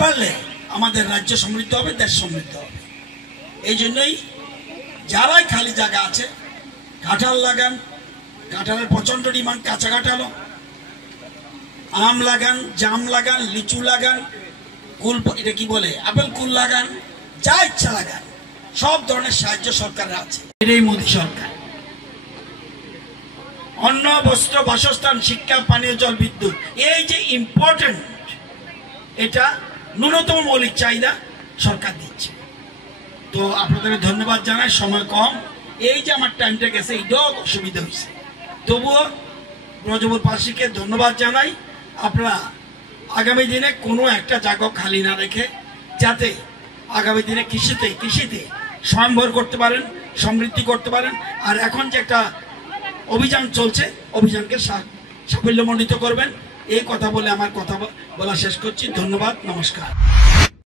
পারলে আমাদের রাজ্য সমৃদ্ধ হবে, দেশ সমৃদ্ধ হবে। এই জন্যই যারাই খালি জায়গা আছে কাঁঠাল লাগান, কাঁঠালের প্রচন্ড ডিমান্ড, কাঁচা কাঁঠালও, আম লাগান, জাম লাগান, লিচু লাগান, কুল, এটা কি বলে, আপেল কুল লাগান, যা ইচ্ছা লাগান, সব ধরনের সাহায্য সরকারের আছে। এটাই মোদী সরকার। অন্ন, বস্ত্র, বাসস্থান, শিক্ষা, পানীয় জল, বিদ্যুৎ, এই যে ইম্পর্টেন্ট, এটা ন্যূনতম মৌলিক চাহিদা সরকার দিচ্ছে। তো আপনাদের ধন্যবাদ জানাই, সময় কম, এই যে আমার টাইমটা গেছে এইটাও অসুবিধা হয়েছে, তবুও ব্রজবুরবাসীকে ধন্যবাদ জানাই। আপনারা আগামী দিনে কোনো একটা জায়গা খালি না রেখে যাতে আগামী দিনে কৃষিতে স্বয়ংভর করতে পারেন, সমৃদ্ধি করতে পারেন। আর এখন যে একটা অভিযান চলছে, অভিযানকে সাফল্যমণ্ডিত করবেন। এই কথা বলে আমার কথা বলা শেষ করছি। ধন্যবাদ, নমস্কার।